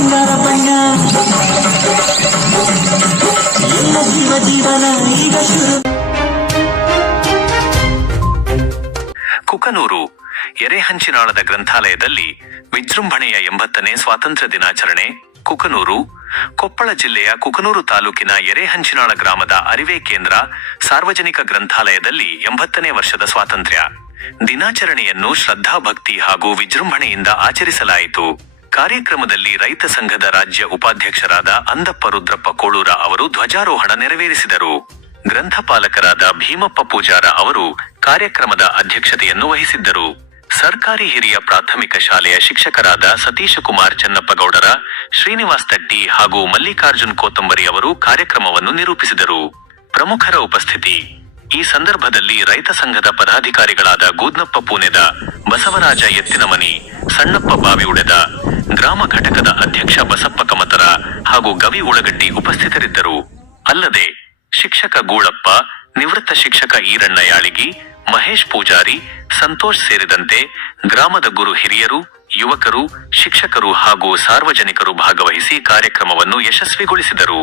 ಬಂಗಾರ ಬಣ್ಣ ಎಲ್ಲ ಜೀವನ ಈಗ ಶುರು. ಕುಕನೂರು ಎರೆಹಂಚಿನಾಳದ ಗ್ರಂಥಾಲಯದಲ್ಲಿ ವಿಜೃಂಭಣೆಯ 80ನೇ ಸ್ವಾತಂತ್ರ್ಯ ದಿನಾಚರಣೆ. ಕುಕನೂರು ಕೊಪ್ಪಳ ಜಿಲ್ಲೆಯ ಕುಕನೂರು ತಾಲೂಕಿನ ಎರೆಹಂಚಿನಾಳ ಗ್ರಾಮದ ಅರಿವೆ ಕೇಂದ್ರ ಸಾರ್ವಜನಿಕ ಗ್ರಂಥಾಲಯದಲ್ಲಿ 80ನೇ ವರ್ಷದ ಸ್ವಾತಂತ್ರ್ಯ ದಿನಾಚರಣೆಯನ್ನು ಶ್ರದ್ಧಾಭಕ್ತಿ ಹಾಗೂ ವಿಜೃಂಭಣೆಯಿಂದ ಆಚರಿಸಲಾಯಿತು. ಕಾರ್ಯಕ್ರಮದಲ್ಲಿ ರೈತ ಸಂಘದ ರಾಜ್ಯ ಉಪಾಧ್ಯಕ್ಷರಾದ ಅಂದಪ್ಪ ರುದ್ರಪ್ಪ ಕೋಳೂರ ಅವರು ಧ್ವಜಾರೋಹಣ ನೆರವೇರಿಸಿದರು. ಗ್ರಂಥಪಾಲಕರಾದ ಭೀಮಪ್ಪ ಪೂಜಾರ ಅವರು ಕಾರ್ಯಕ್ರಮದ ಅಧ್ಯಕ್ಷತೆಯನ್ನು ವಹಿಸಿದ್ದರು. ಸರ್ಕಾರಿ ಹಿರಿಯ ಪ್ರಾಥಮಿಕ ಶಾಲೆಯ ಶಿಕ್ಷಕರಾದ ಸತೀಶಕುಮಾರ್ ಚನ್ನಪ್ಪಗೌಡರ, ಶ್ರೀನಿವಾಸ್ ತಟ್ಟಿ ಹಾಗೂ ಮಲ್ಲಿಕಾರ್ಜುನ್ ಕೋತಂಬರಿ ಅವರು ಕಾರ್ಯಕ್ರಮವನ್ನು ನಿರೂಪಿಸಿದರು. ಪ್ರಮುಖರ ಉಪಸ್ಥಿತಿ. ಈ ಸಂದರ್ಭದಲ್ಲಿ ರೈತ ಸಂಘದ ಪದಾಧಿಕಾರಿಗಳಾದ ಗೂದ್ನಪ್ಪ ಪೂನೆದ, ಬಸವರಾಜ ಎತ್ತಿನಮನಿ, ಸಣ್ಣಪ್ಪ ಬಾವಿಉಡೆದ, ಗ್ರಾಮ ಘಟಕದ ಅಧ್ಯಕ್ಷ ಬಸಪ್ಪ ಕಮತರ ಹಾಗೂ ಗವಿ ಉಳಗಡ್ಡಿ ಉಪಸ್ಥಿತರಿದ್ದರು. ಅಲ್ಲದೆ ಶಿಕ್ಷಕ ಗೂಳಪ್ಪ, ನಿವೃತ್ತ ಶಿಕ್ಷಕ ಈರಣ್ಣ ಯಾಳಿಗಿ, ಮಹೇಶ್ ಪೂಜಾರಿ, ಸಂತೋಷ್ ಸೇರಿದಂತೆ ಗ್ರಾಮದ ಗುರು ಹಿರಿಯರು, ಯುವಕರು, ಶಿಕ್ಷಕರು ಹಾಗೂ ಸಾರ್ವಜನಿಕರು ಭಾಗವಹಿಸಿ ಕಾರ್ಯಕ್ರಮವನ್ನು ಯಶಸ್ವಿಗೊಳಿಸಿದರು.